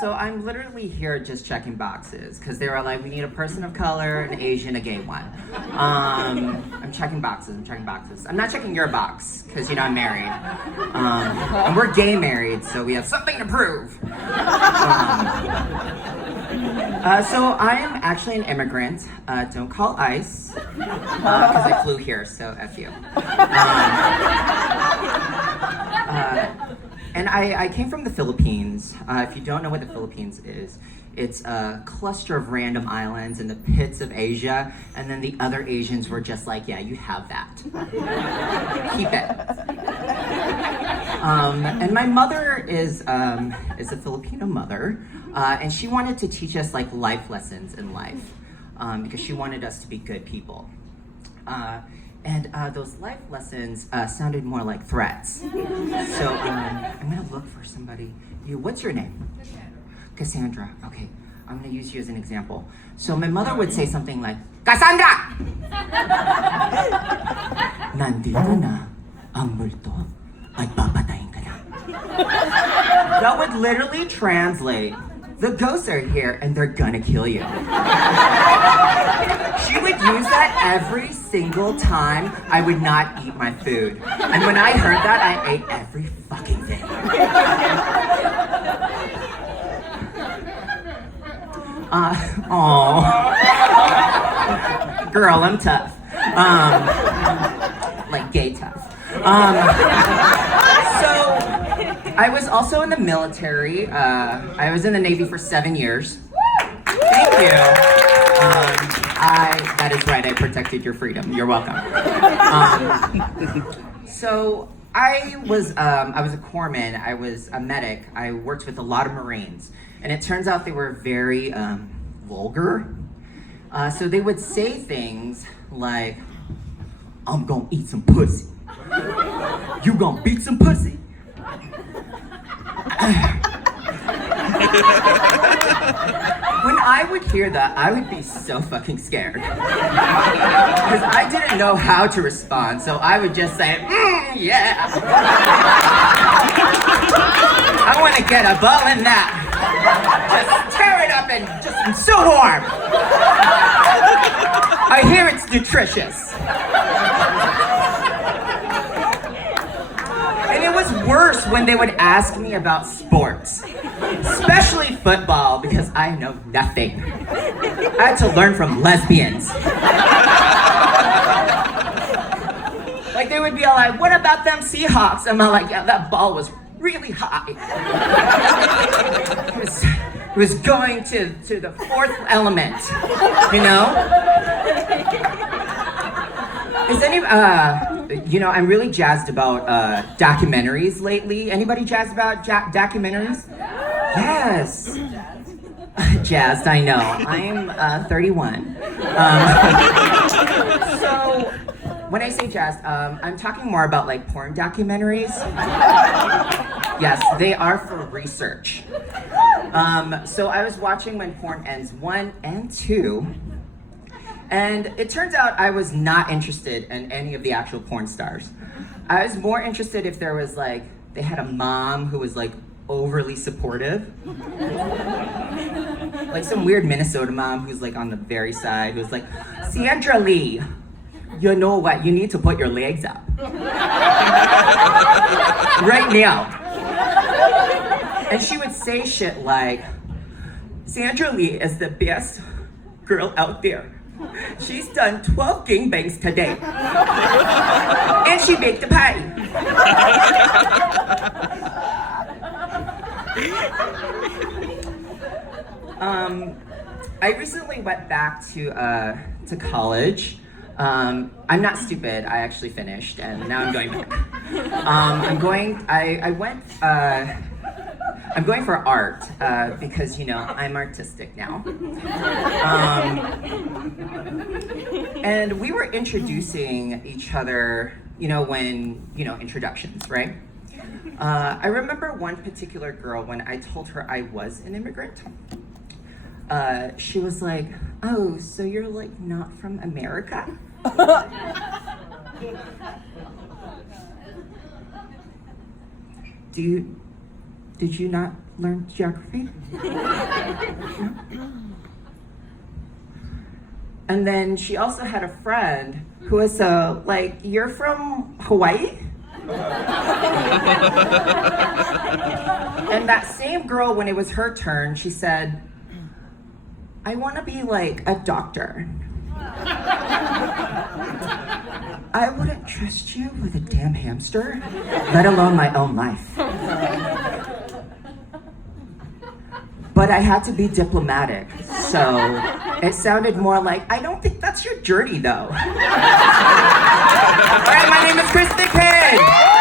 So I'm literally here just checking boxes because they were like, we need a person of color, an Asian, a gay one. I'm checking boxes. I'm not checking your box because I'm married, and we're gay married, so we have something to prove. So I am actually an immigrant. Don't call ICE because I flew here, so F you. And I came from the Philippines. If you don't know what the Philippines is, it's a cluster of random islands in the pits of Asia, and then the other Asians were just like, yeah, you have that. Keep it. And my mother is a Filipino mother, and she wanted to teach us like life lessons in life, because she wanted us to be good people. And those life lessons sounded more like threats. So I'm gonna look for somebody. What's your name? Cassandra. Okay, I'm gonna use you as an example. So my mother would say something like, Cassandra! Nandito na ang multo ay papatayin ka na. That would literally translate, the ghosts are here and they're gonna kill you. She would use that every single time I would not eat my food. And when I heard that, I ate every fucking thing. Girl, I'm tough. Like gay tough. So, I was also in the military. I was in the Navy for 7 years. Thank you. That is right, I protected your freedom. You're welcome. So I was a corpsman, I was a medic, I worked with a lot of Marines, and it turns out they were very vulgar. So they would say things like, I'm gonna eat some pussy. You gonna beat some pussy? When I would hear that, I would be so fucking scared. Because I didn't know how to respond, so I would just say, yeah. I want to get a ball in that. Just tear it up and just, I'm so warm. I hear it's nutritious. And it was worse when they would ask me about sports. Especially football, because I know nothing. I had to learn from lesbians. Like, they would be all like, what about them Seahawks? And I'm like, yeah, that ball was really high. It was going to the fourth element, you know? Is any, I'm really jazzed about documentaries lately. Anybody jazzed about documentaries? Yes. Jazzed, I know. I'm 31. So, when I say jazzed, I'm talking more about like porn documentaries. Yes, they are for research. So I was watching When Porn Ends 1 and 2. And it turns out I was not interested in any of the actual porn stars. I was more interested if there was like, they had a mom who was like overly supportive. Like some weird Minnesota mom who's like on the very side, who's like, Sandra Lee, you know what, you need to put your legs up. Right now. And she would say shit like, Sandra Lee is the best girl out there. She's done 12 gangbangs today. And she baked a pie. I recently went back to college. I'm not stupid. I actually finished, and now I'm going back. I'm going for art because I'm artistic now. And we were introducing each other, when introductions, right? I remember one particular girl when I told her I was an immigrant. She was like, "Oh, so you're like not from America?" Do Did you not learn geography? No? And then she also had a friend who was like, you're from Hawaii? And that same girl, when it was her turn, she said, I want to be like a doctor. I wouldn't trust you with a damn hamster, let alone my own life. But I had to be diplomatic, so it sounded more like, I don't think that's your journey though. All right, my name is Thigpen.